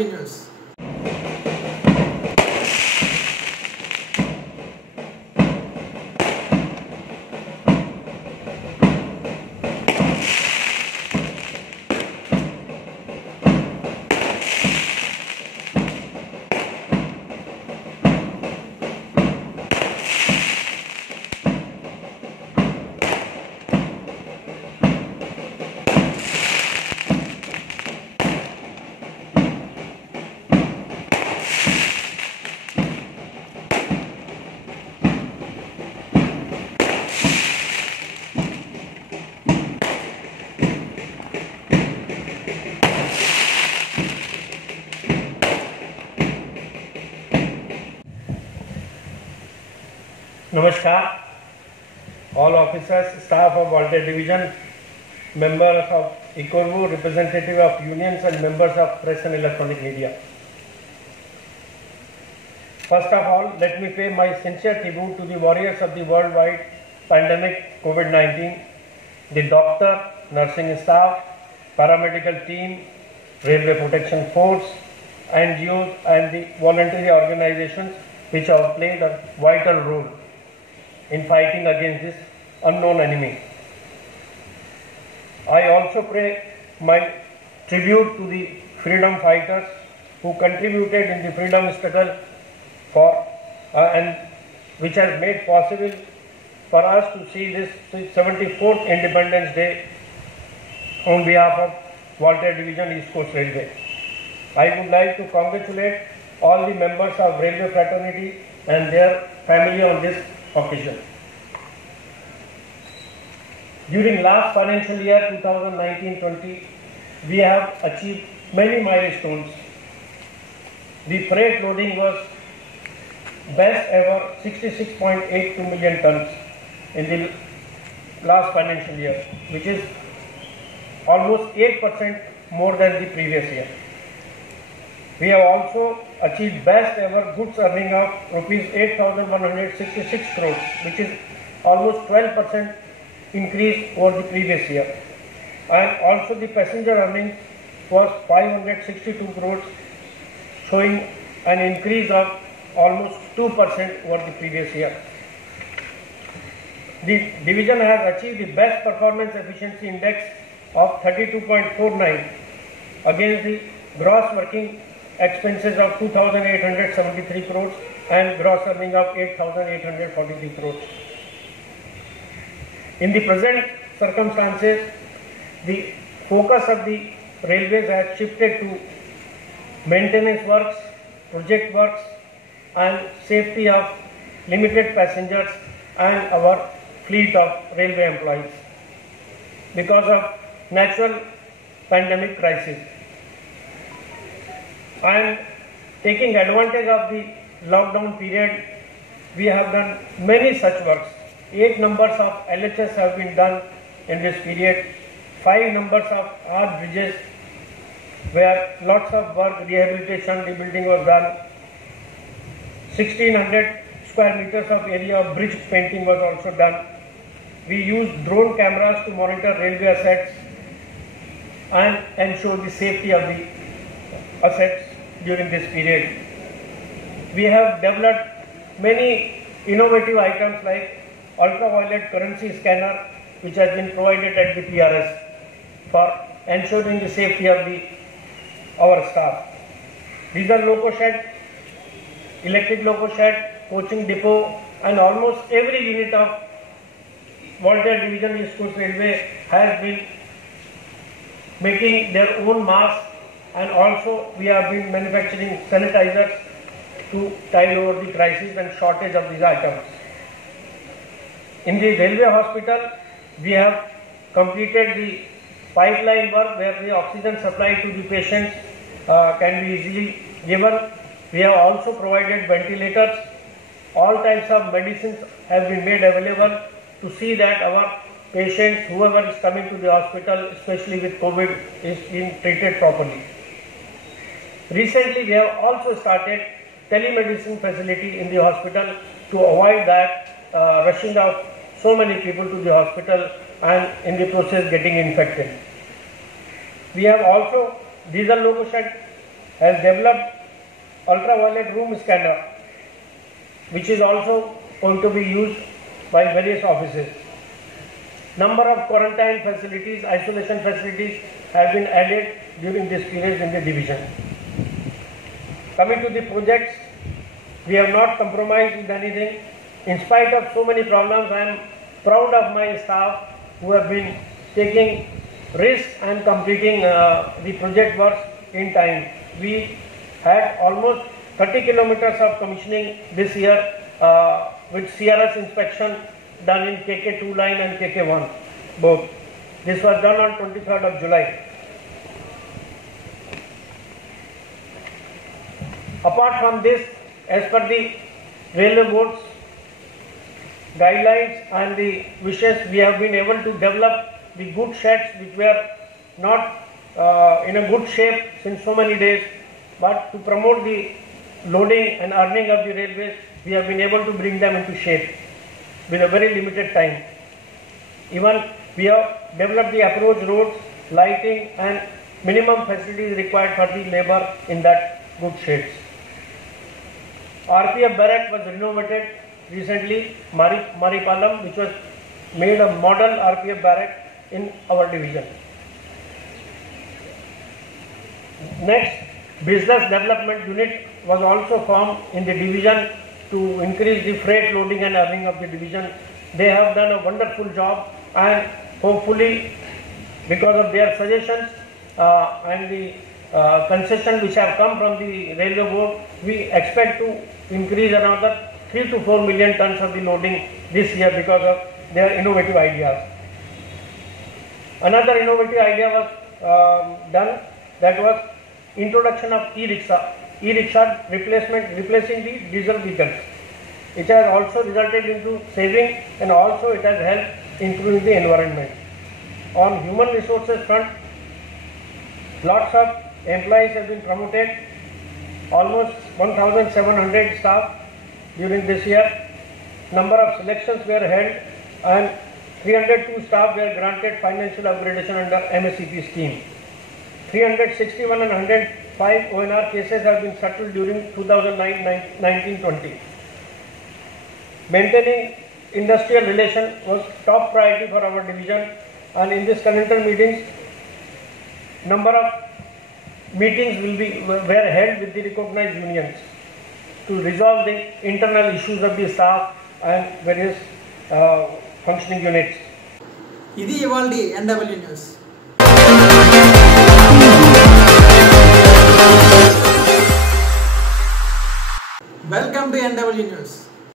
Daily News. Namaskar, all officers, staff of Voltage Division, members of ICORVU, representative of unions and members of press and electronic media. First of all, let me pay my sincere tribute to the warriors of the worldwide pandemic COVID-19, the doctor, nursing staff, paramedical team, railway protection force, NGOs and the voluntary organizations which have played a vital role in fighting against this unknown enemy. I also pay my tribute to the freedom fighters who contributed in the freedom struggle and which has made possible for us to see this 74th Independence Day on behalf of Voltage Division East Coast Railway. I would like to congratulate all the members of Railway Fraternity and their family on this occasion. During last financial year 2019-20, we have achieved many milestones. The freight loading was best ever 66.82 million tons in the last financial year, which is almost 8% more than the previous year. We have also achieved best ever goods earning of rupees 8,166 crores, which is almost 12% increase over the previous year. And also the passenger earnings was 562 crores, showing an increase of almost 2% over the previous year. The division has achieved the best performance efficiency index of 32.49 against the gross working expenses of 2,873 crores and gross earning of 8,843 crores. In the present circumstances, the focus of the railways has shifted to maintenance works, project works and safety of limited passengers and our fleet of railway employees because of natural pandemic crisis. And taking advantage of the lockdown period, we have done many such works. 8 numbers of LHS have been done in this period, 5 numbers of arch bridges where lots of work, rehabilitation, rebuilding was done. 1600 square meters of area of bridge painting was also done. We used drone cameras to monitor railway assets and ensure the safety of the assets during this period. We have developed many innovative items like ultraviolet currency scanner, which has been provided at the PRS for ensuring the safety of our staff. These are loco shed, electric loco shed, coaching depot, and almost every unit of Voltage Division East Coast Railway has been making their own masks, and also we have been manufacturing sanitizers to tide over the crisis and shortage of these items. In the railway hospital, we have completed the pipeline work where the oxygen supply to the patients can be easily given. We have also provided ventilators. All types of medicines have been made available to see that our patients, whoever is coming to the hospital, especially with COVID, is being treated properly. Recently, we have also started telemedicine facility in the hospital to avoid that rushing out so many people to the hospital and in the process getting infected. We have also diesel loco shed has developed ultraviolet room scanner, which is also going to be used by various offices. Number of quarantine facilities, isolation facilities have been added during this period in the division. Coming to the projects, we have not compromised with anything. In spite of so many problems, I am proud of my staff who have been taking risks and completing the project work in time. We had almost 30 kilometers of commissioning this year with CRS inspection done in KK2 line and KK1 both. This was done on 23rd of July. Apart from this, as per the Railway Board's guidelines and the wishes, we have been able to develop the good sheds which were not in a good shape since so many days, but to promote the loading and earning of the railways, we have been able to bring them into shape with a very limited time. Even we have developed the approach roads, lighting and minimum facilities required for the labor in that good sheds. RPF barrack was renovated recently, Maripalam, which was made a model RPF barrack in our division. Next, business development unit was also formed in the division to increase the freight loading and earning of the division. They have done a wonderful job, and hopefully because of their suggestions and the concession which have come from the Railway Board, we expect to increase another 3 to 4 million tons of the loading this year because of their innovative ideas. Another innovative idea was done, that was introduction of e-rickshaw. E-rickshaw replacing the diesel vehicles. It has also resulted into saving, and also it has helped improving the environment. On human resources front, lots of employees have been promoted, almost 1,700 staff during this year. Number of selections were held and 302 staff were granted financial upgradation under MSCP scheme. 361 and 105 ONR cases have been settled during 2019-20. Maintaining industrial relation was top priority for our division, and in this current meetings, number of meetings were held with the recognized unions to resolve the internal issues of the staff and various functioning units. ఇది ఇవాల్టి NW news. Welcome to NW News.